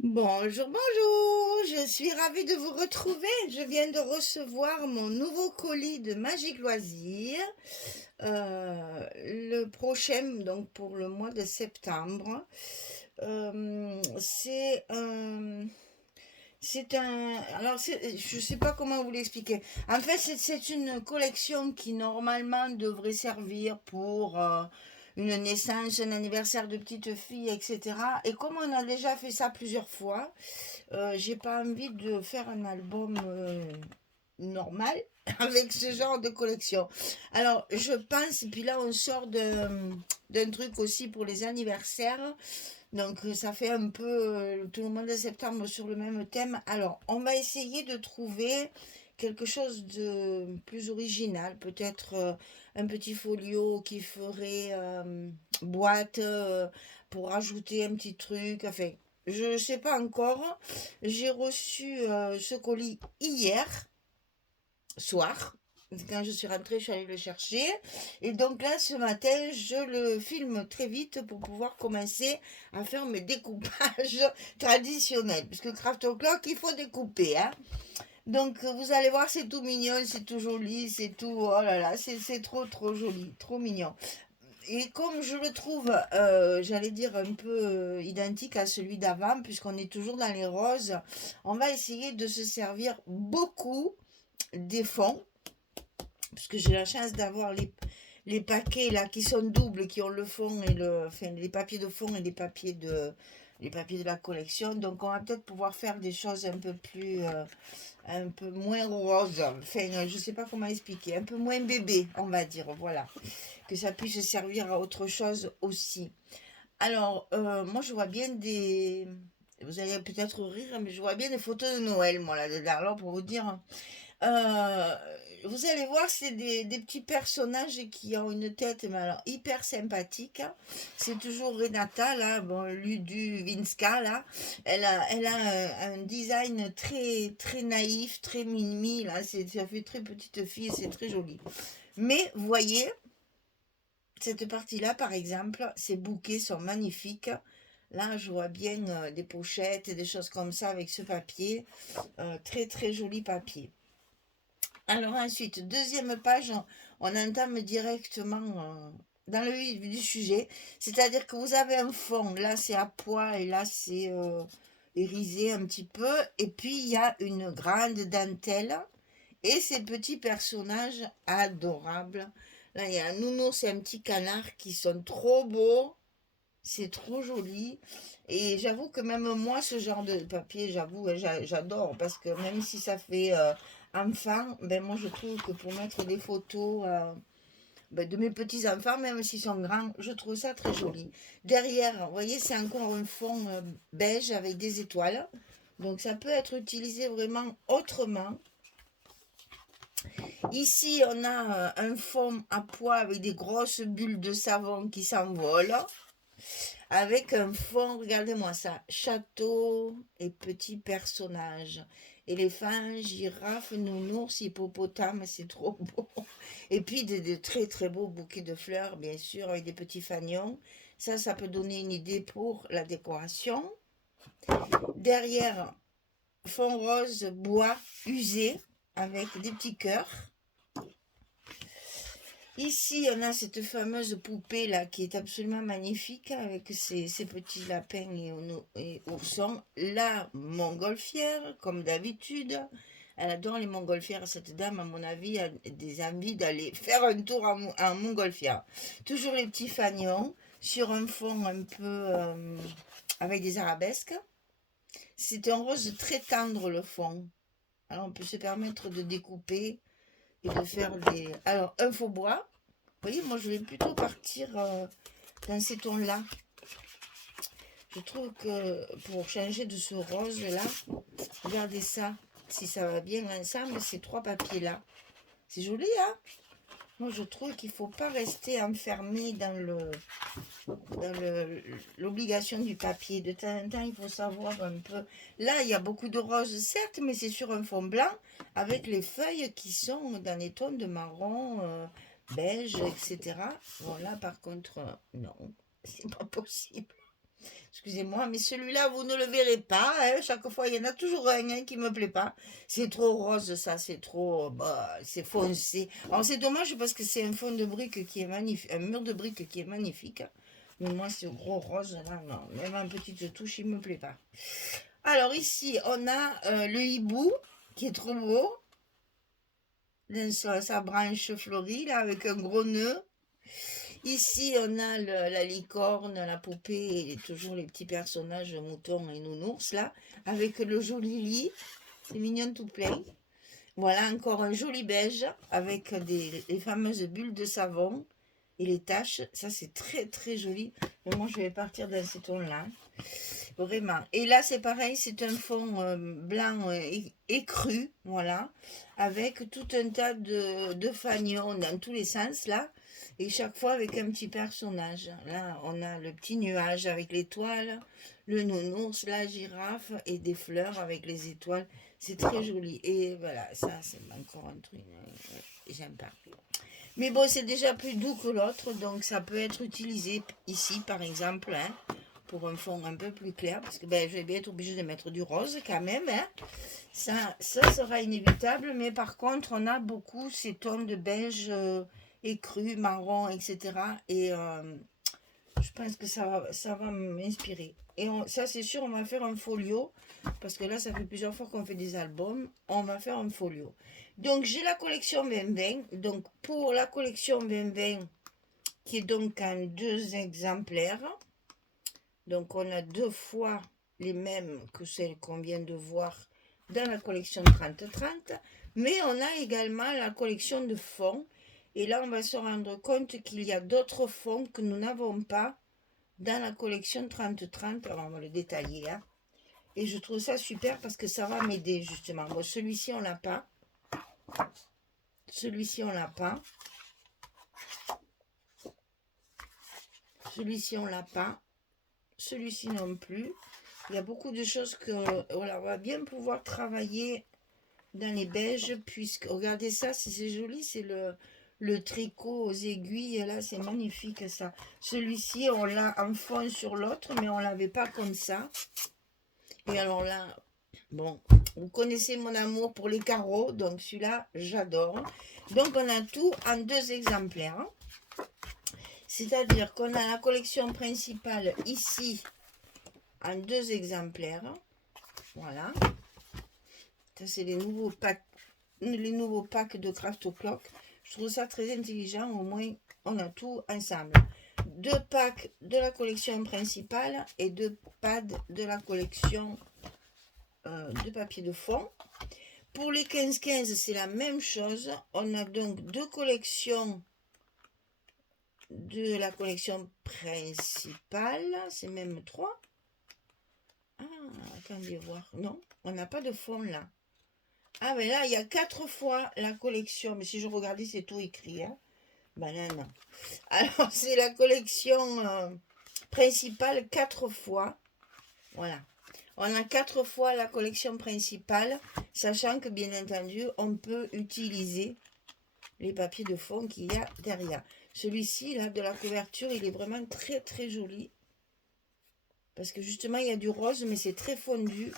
Bonjour, bonjour, je suis ravie de vous retrouver. Je viens de recevoir mon nouveau colis de Magic Loisirs, le prochain, donc pour le mois de septembre. Je sais pas comment vous l'expliquer. En fait, c'est une collection qui normalement devrait servir pour une naissance, un anniversaire de petite fille, etc. Et comme on a déjà fait ça plusieurs fois, j'ai pas envie de faire un album normal avec ce genre de collection. Alors, je pense, et puis là, on sort d'un truc aussi pour les anniversaires. Donc, ça fait un peu tout le mois de septembre sur le même thème. Alors, on va essayer de trouver quelque chose de plus original. Peut-être un petit folio qui ferait boîte pour ajouter un petit truc. Enfin, je ne sais pas encore. J'ai reçu ce colis hier soir. Quand je suis rentrée, je suis allée le chercher. Et donc là, ce matin, je le filme très vite pour pouvoir commencer à faire mes découpages traditionnels. Parce que Craft O'Clock, il faut découper. Hein. Donc vous allez voir, c'est tout mignon, c'est tout joli, c'est tout... Oh là là, c'est trop trop joli, trop mignon. Et comme je le trouve, j'allais dire un peu identique à celui d'avant, puisqu'on est toujours dans les roses, on va essayer de se servir beaucoup des fonds puisque j'ai la chance d'avoir les paquets là qui sont doubles, qui ont le fond et enfin, les papiers de fond et les papiers de la collection. Donc on va peut-être pouvoir faire des choses un peu plus, un peu moins roses. Enfin, je sais pas comment expliquer, un peu moins bébé, on va dire, voilà, que ça puisse servir à autre chose aussi. Alors, moi je vois bien des, vous allez peut-être rire, mais je vois bien des photos de Noël, moi là-dedans. Alors pour vous dire, euh, vous allez voir, c'est des petits personnages qui ont une tête mais alors, hyper sympathique. Hein. C'est toujours Renata, là, bon, Ludu-Vinska, là. Elle a un design très, très naïf, très mimi, là. Ça fait très petite fille et c'est très joli. Mais, vous voyez, cette partie-là, par exemple, ces bouquets sont magnifiques. Là, je vois bien des pochettes et des choses comme ça avec ce papier. Très, très joli papier. Alors ensuite, deuxième page, on entame directement dans le vif du sujet. C'est-à-dire que vous avez un fond, là c'est à pois et là c'est irisé un petit peu. Et puis il y a une grande dentelle et ces petits personnages adorables. Là il y a un nounours et un petit canard qui sont trop beaux. C'est trop joli. Et j'avoue que même moi, ce genre de papier, j'avoue, j'adore. Parce que même si ça fait enfant, ben moi je trouve que pour mettre des photos ben, de mes petits-enfants, même s'ils sont grands, je trouve ça très joli. Derrière, vous voyez, c'est encore un fond beige avec des étoiles. Donc ça peut être utilisé vraiment autrement. Ici, on a un fond à pois avec des grosses bulles de savon qui s'envolent. Avec un fond, regardez-moi ça, château et petits personnages. Éléphant, girafe, nounours, hippopotame, c'est trop beau. Et puis de très très beaux bouquets de fleurs, bien sûr, avec des petits fanions. Ça peut donner une idée pour la décoration. Derrière, fond rose, bois usé, avec des petits cœurs. Ici, on a cette fameuse poupée là qui est absolument magnifique avec ses petits lapins et oursons. La montgolfière, comme d'habitude. Elle adore les montgolfières. Cette dame, à mon avis, a des envies d'aller faire un tour en montgolfière. Toujours les petits fanions sur un fond un peu avec des arabesques. C'est un rose très tendre le fond. Alors on peut se permettre de découper et de faire des... Alors un faux bois. Vous voyez, moi je vais plutôt partir dans ces tons-là. Je trouve que pour changer de ce rose-là, regardez ça, si ça va bien ensemble, ces trois papiers-là. C'est joli, hein? Moi je trouve qu'il ne faut pas rester enfermé l'obligation du papier. De temps en temps, il faut savoir un peu. Là, il y a beaucoup de roses, certes, mais c'est sur un fond blanc avec les feuilles qui sont dans les tons de marron, beige, etc. Bon, là, par contre, non, c'est pas possible. Excusez-moi, mais celui-là, vous ne le verrez pas. Hein. Chaque fois, il y en a toujours un hein, qui me plaît pas. C'est trop rose, ça. C'est trop... Bah, c'est foncé. Alors, c'est dommage parce que c'est un fond de briques qui est magnifique. Un mur de briques qui est magnifique. Mais moi, ce gros rose, là, non. Même en petite touche, il me plaît pas. Alors, ici, on a le hibou qui est trop beau. Dans sa branche fleurie, là, avec un gros nœud. Ici, on a la licorne, la poupée et toujours les petits personnages moutons et nounours, là, avec le joli lit. C'est mignon tout plein. Voilà encore un joli beige avec les fameuses bulles de savon et les taches. Ça, c'est très, très joli. Mais moi, je vais partir dans ces tons-là. Vraiment. Et là, c'est pareil, c'est un fond blanc écru, voilà, avec tout un tas de fanions dans tous les sens, là. Et chaque fois avec un petit personnage. Là, on a le petit nuage avec l'étoile, le nounours, la girafe et des fleurs avec les étoiles. C'est très joli. Et voilà, ça, c'est encore un truc. J'aime pas. Mais bon, c'est déjà plus doux que l'autre, donc ça peut être utilisé ici, par exemple, hein, pour un fond un peu plus clair, parce que ben, je vais bien être obligée de mettre du rose quand même. Hein. Ça sera inévitable, mais par contre, on a beaucoup ces tons de beige écru, marron, etc. Et je pense que ça va m'inspirer. Et ça, c'est sûr, on va faire un folio, parce que là, ça fait plusieurs fois qu'on fait des albums. On va faire un folio. Donc, j'ai la collection 2020. Donc, pour la collection 2020, qui est donc en 2 exemplaires. Donc, on a 2 fois les mêmes que celles qu'on vient de voir dans la collection 30-30. Mais on a également la collection de fonds. Et là, on va se rendre compte qu'il y a d'autres fonds que nous n'avons pas dans la collection 30-30. Alors, on va le détailler. Hein. Et je trouve ça super parce que ça va m'aider, justement. Bon, celui-ci, on l'a pas. Celui-ci, on l'a pas. Celui-ci, on l'a pas. Celui-ci non plus. Il y a beaucoup de choses que voilà, on va bien pouvoir travailler dans les beiges, puisque, regardez ça, c'est joli, c'est le tricot aux aiguilles, là, c'est magnifique, ça. Celui-ci, on l'a en fond sur l'autre, mais on l'avait pas comme ça. Et alors là, bon, vous connaissez mon amour pour les carreaux, donc celui-là, j'adore. Donc, on a tout en 2 exemplaires. Hein. C'est-à-dire qu'on a la collection principale ici, en 2 exemplaires. Voilà. Ça, c'est les nouveaux packs de Craft O'Clock. Je trouve ça très intelligent. Au moins, on a tout ensemble. 2 packs de la collection principale et 2 pads de la collection de papier de fond. Pour les 15-15, c'est la même chose. On a donc 2 collections de la collection principale. C'est même 3. Ah, attendez voir. Non, on n'a pas de fond là. Ah, mais là, il y a 4 fois la collection. Mais si je regardais, c'est tout écrit. Hein. Ben non, non. Alors, c'est la collection principale 4 fois. Voilà. On a 4 fois la collection principale, sachant que, bien entendu, on peut utiliser les papiers de fond qu'il y a derrière. Celui-ci, là, de la couverture, il est vraiment très, très joli. Parce que, justement, il y a du rose, mais c'est très fondu.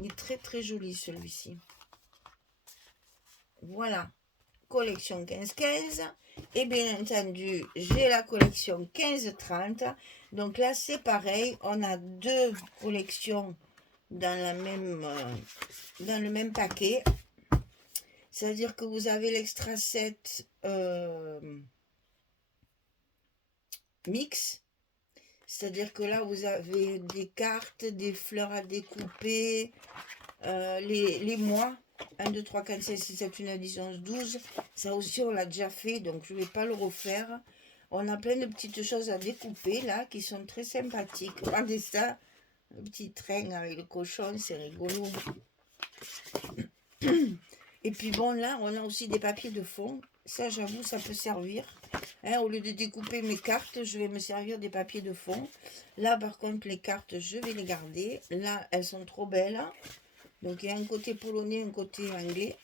Il est très, très joli, celui-ci. Voilà, collection 15-15. Et bien entendu, j'ai la collection 15-30. Donc là, c'est pareil. On a 2 collections dans le même paquet. C'est-à-dire que vous avez l'extra set mix. C'est-à-dire que là, vous avez des cartes, des fleurs à découper, les mois. 1, 2, 3, 4, 5, 6, 7, 8, 9, 10, 11, 12. Ça aussi, on l'a déjà fait, donc je ne vais pas le refaire. On a plein de petites choses à découper, là, qui sont très sympathiques. Regardez ça, le petit train avec le cochon, c'est rigolo. Et puis bon, là, on a aussi des papiers de fond. Ça, j'avoue, ça peut servir. Hein, au lieu de découper mes cartes, je vais me servir des papiers de fond. Là, par contre, les cartes, je vais les garder. Là, elles sont trop belles. Donc, il y a un côté polonais, un côté anglais.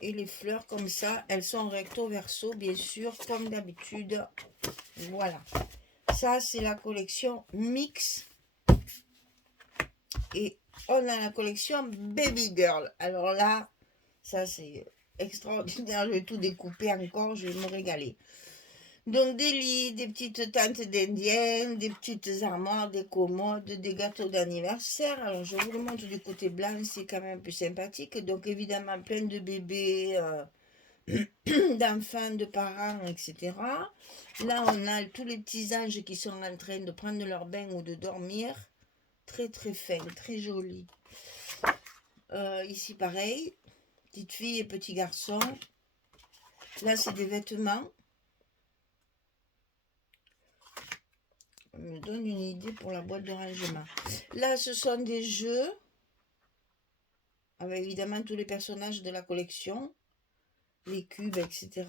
Et les fleurs, comme ça, elles sont recto verso, bien sûr, comme d'habitude. Voilà. Ça, c'est la collection Mix. Et on a la collection Baby Girl. Alors là, ça c'est extraordinaire. Je vais tout découper encore, je vais me régaler. Donc des lits, des petites tentes d'indiennes, des petites armoires, des commodes, des gâteaux d'anniversaire. Alors je vous le montre du côté blanc, c'est quand même plus sympathique. Donc évidemment plein de bébés, d'enfants, de parents, etc. Là on a tous les petits anges qui sont en train de prendre leur bain ou de dormir. Très très fin, très joli. Ici pareil, petite fille et petit garçon. Là c'est des vêtements. On me donne une idée pour la boîte de rangement. Là ce sont des jeux avec évidemment tous les personnages de la collection, les cubes, etc.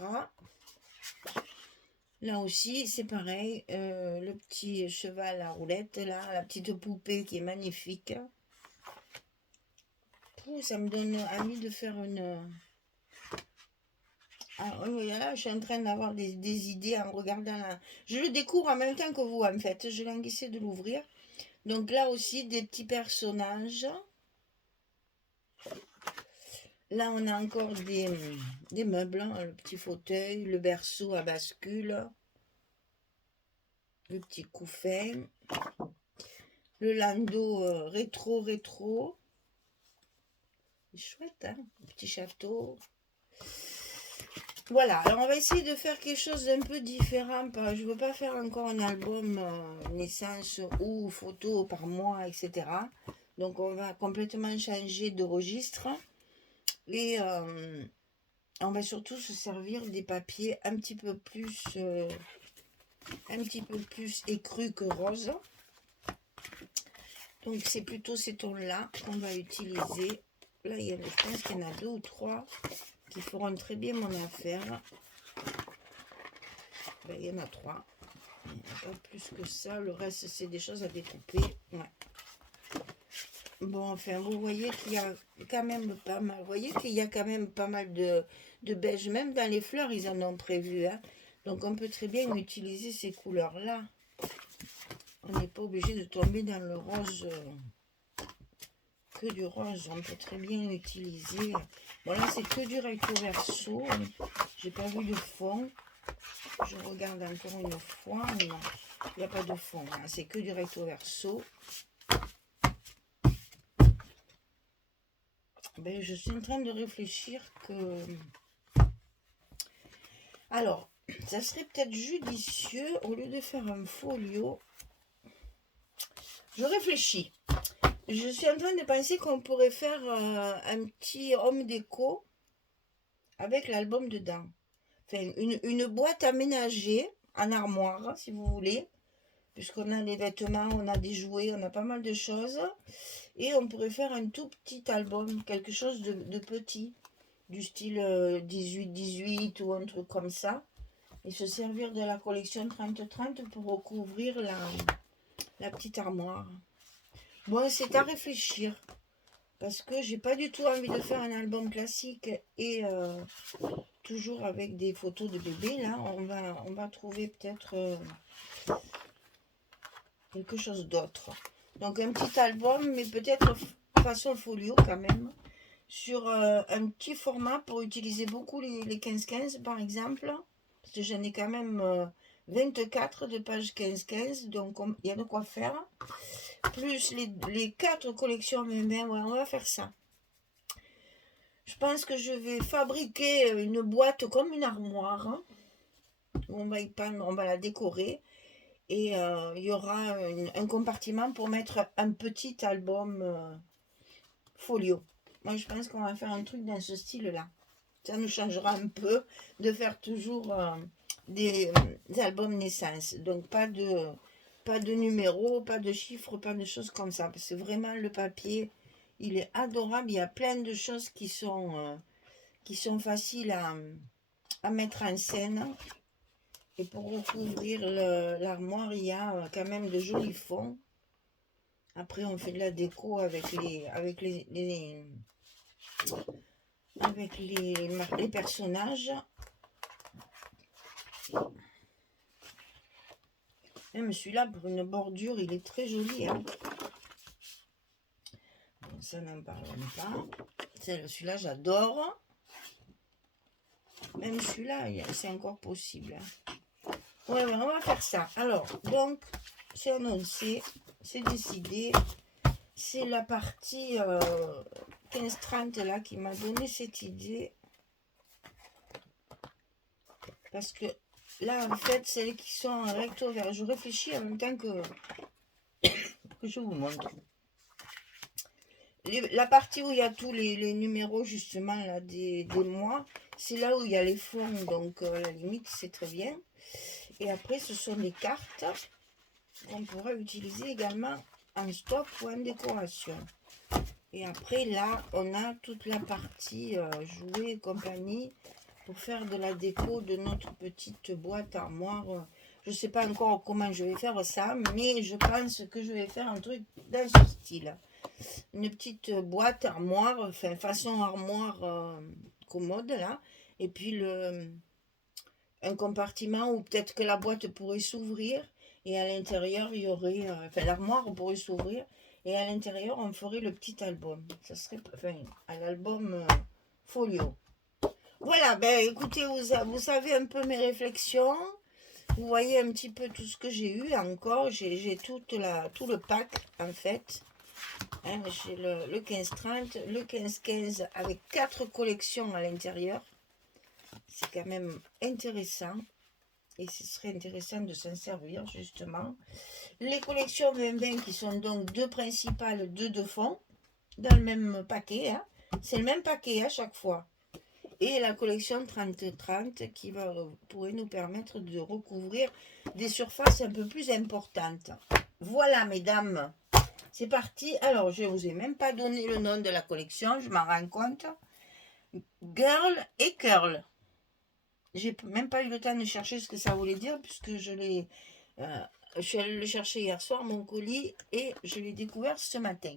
Là aussi c'est pareil, le petit cheval à roulette là, la petite poupée qui est magnifique. Ça me donne envie de faire une... Ah, là, je suis en train d'avoir des idées en regardant la... Je le découvre en même temps que vous, en fait. Je languissais de l'ouvrir. Donc là aussi, des petits personnages. Là, on a encore des meubles. Hein, le petit fauteuil, le berceau à bascule. Le petit couffin. Le landau rétro. C'est chouette, hein? Le petit château. Voilà, alors on va essayer de faire quelque chose d'un peu différent. Je ne veux pas faire encore un album naissance ou photo par mois, etc. Donc on va complètement changer de registre. Et on va surtout se servir des papiers un petit peu plus écrus que rose. Donc c'est plutôt ces tons-là qu'on va utiliser. Là, je pense qu'il y en a 2 ou 3 qui feront très bien mon affaire. Ben, il y en a 3. Pas plus que ça. Le reste, c'est des choses à découper. Ouais. Bon, enfin, vous voyez qu'il y a quand même pas mal. Vous voyez qu'il y a quand même pas mal de beige. Même dans les fleurs, ils en ont prévu. Hein. Donc, on peut très bien utiliser ces couleurs-là. On n'est pas obligé de tomber dans le rose. Que du rose. On peut très bien utiliser. Bon, là, c'est que du recto verso. J'ai pas vu de fond. Je regarde encore une fois. Non, il n'y a pas de fond. Hein. C'est que du recto verso. Ben, je suis en train de réfléchir que... Alors, ça serait peut-être judicieux, au lieu de faire un folio, je réfléchis. Je suis en train de penser qu'on pourrait faire un petit homme déco avec l'album dedans. Enfin, une boîte aménagée en armoire, si vous voulez, puisqu'on a les vêtements, on a des jouets, on a pas mal de choses. Et on pourrait faire un tout petit album, quelque chose de petit, du style 18-18 ou un truc comme ça. Et se servir de la collection 30-30 pour recouvrir la petite armoire. Bon, c'est à réfléchir. Parce que j'ai pas du tout envie de faire un album classique et toujours avec des photos de bébés. Là, on va trouver peut-être quelque chose d'autre. Donc un petit album, mais peut-être façon folio quand même. Sur un petit format pour utiliser beaucoup les 15-15 par exemple. Parce que j'en ai quand même 24 de page 15-15. Donc il y a de quoi faire. Plus les 4 collections ouais, on va faire ça. Je pense que je vais fabriquer une boîte comme une armoire. Hein, où on va y peindre, on va la décorer. Et il y aura un compartiment pour mettre un petit album folio. Moi, je pense qu'on va faire un truc dans ce style-là. Ça nous changera un peu de faire toujours des albums naissance. Donc, pas de numéros, pas de chiffres, pas de choses comme ça. Parce que vraiment, le papier, il est adorable. Il y a plein de choses qui sont faciles à mettre en scène. Et pour recouvrir l'armoire, il y a quand même de jolis fonds. Après, on fait de la déco avec les personnages. Même celui-là, pour une bordure, il est très joli. Hein. Bon, ça n'en parle pas. Celui-là, j'adore. Même celui-là, c'est encore possible. Hein. Ouais, on va faire ça. Alors, donc, c'est annoncé, c'est décidé. C'est la partie 15-30 là qui m'a donné cette idée. Parce que là, en fait, celles qui sont en recto vert, je réfléchis en même temps que je vous montre. La partie où il y a tous les numéros, justement, là, des mois, c'est là où il y a les fonds. Donc, à la limite, c'est très bien. Et après, ce sont des cartes qu'on pourrait utiliser également en stock ou en décoration. Et après, là, on a toute la partie jouets et compagnie pour faire de la déco de notre petite boîte armoire. Je ne sais pas encore comment je vais faire ça, mais je pense que je vais faire un truc dans ce style. Une petite boîte armoire, enfin façon armoire commode là. Et puis un compartiment où peut-être que la boîte pourrait s'ouvrir et à l'intérieur il y aurait, enfin l'armoire pourrait s'ouvrir et à l'intérieur on ferait le petit album. Ça serait, enfin, à l'album folio. Voilà, ben écoutez, vous savez un peu mes réflexions. Vous voyez un petit peu tout ce que j'ai eu encore. J'ai tout le pack en fait. Hein, j'ai le 15-30, le 15-15 avec 4 collections à l'intérieur. C'est quand même intéressant. Et ce serait intéressant de s'en servir justement. Les collections 20-20 qui sont donc 2 principales, 2 de fond. Dans le même paquet. Hein. C'est le même paquet à chaque fois. Et la collection 30-30 qui pourrait nous permettre de recouvrir des surfaces un peu plus importantes. Voilà, mesdames. C'est parti. Alors, je ne vous ai même pas donné le nom de la collection, je m'en rends compte. Girl et Curl. J'ai même pas eu le temps de chercher ce que ça voulait dire, puisque je suis allée le chercher hier soir, mon colis, et je l'ai découvert ce matin.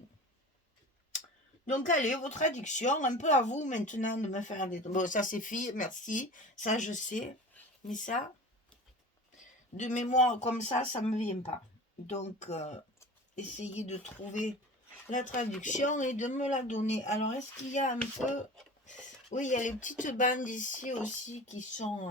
Donc, allez, vos traductions, un peu à vous maintenant de me faire des... Bon, ça c'est fille, merci, ça je sais. Mais ça, de mémoire comme ça ne me vient pas. Donc, essayez de trouver la traduction et de me la donner. Alors, est-ce qu'il y a un peu... Oui, il y a les petites bandes ici aussi qui sont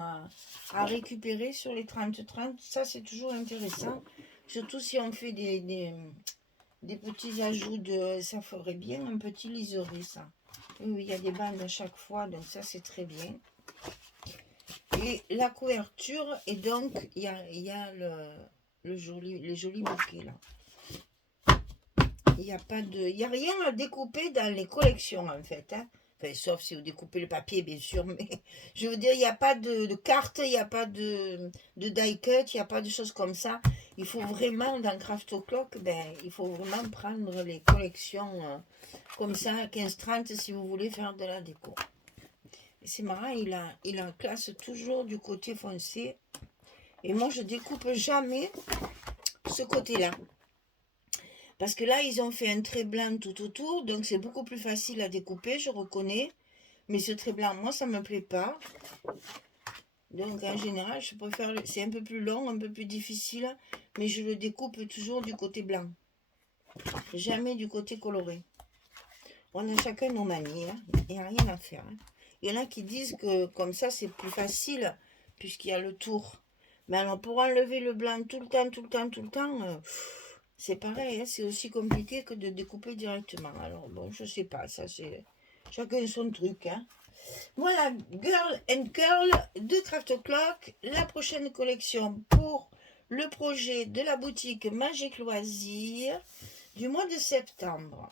à récupérer sur les 30-30. Ça, c'est toujours intéressant. Surtout si on fait des petits ajouts de... Ça ferait bien un petit liseré, ça. Oui, il y a des bandes à chaque fois, donc ça, c'est très bien. Et la couverture, et donc, il y a les jolis bouquets, là. Il n'y a rien à découper dans les collections, en fait. Hein. Enfin, sauf si vous découpez le papier, bien sûr. Mais je veux dire, il n'y a pas de cartes, il n'y a pas de die cut, il n'y a pas de choses comme ça. Il faut vraiment, dans Craft O'Clock, il faut vraiment prendre les collections comme ça, 15-30, si vous voulez faire de la déco. Et c'est marrant, il en classe toujours du côté foncé. Et moi, je découpe jamais ce côté-là. Parce que là, ils ont fait un trait blanc tout autour, donc c'est beaucoup plus facile à découper, je reconnais. Mais ce trait blanc, moi, ça ne me plaît pas. Donc, en général, je préfère... C'est un peu plus long, un peu plus difficile, mais je le découpe toujours du côté blanc. Jamais du côté coloré. On a chacun nos manies, hein. Il n'y a rien à faire. Hein. Il y en a qui disent que comme ça, c'est plus facile, puisqu'il y a le tour. Mais alors, pour enlever le blanc tout le temps... c'est pareil, hein, c'est aussi compliqué que de découper directement. Alors bon, je sais pas, ça c'est chacun son truc. Hein. Voilà, Girl and Curl de Craft O'Clock, la prochaine collection pour le projet de la boutique Magic Loisirs du mois de septembre.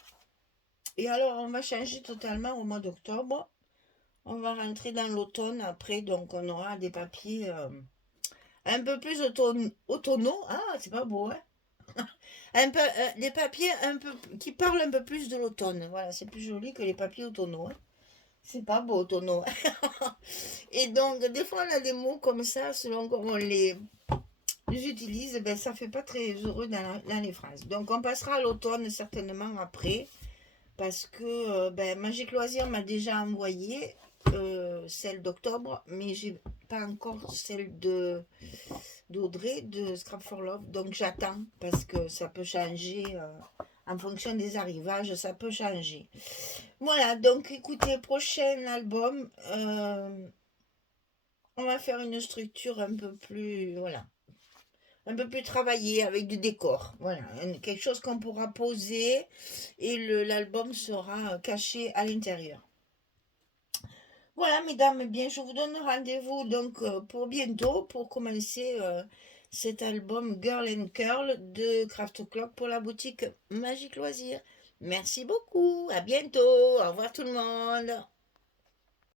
Et alors, on va changer totalement au mois d'octobre. On va rentrer dans l'automne après, donc on aura des papiers un peu plus automnaux. Ah, c'est pas beau, hein? Un peu, des papiers un peu qui parlent un peu plus de l'automne. Voilà, c'est plus joli que les papiers automnaux. Hein. C'est pas beau automnaux. Et donc, des fois, on a des mots comme ça, selon comment on les utilise, ça fait pas très heureux dans les phrases. Donc, on passera à l'automne certainement après, parce que Magic Loisir m'a déjà envoyé celle d'octobre, mais j'ai pas encore celle d'Audrey de Scrap for Love. Donc j'attends parce que ça peut changer en fonction des arrivages, ça peut changer. Voilà, donc écoutez, prochain album, on va faire une structure un peu plus, voilà, un peu plus travaillée avec du décor. Voilà, quelque chose qu'on pourra poser et l'album sera caché à l'intérieur. Voilà, mesdames, eh bien, je vous donne rendez-vous donc pour bientôt pour commencer cet album Girl and Curl de Craft Clock pour la boutique Magique Loisir. Merci beaucoup, à bientôt, au revoir tout le monde.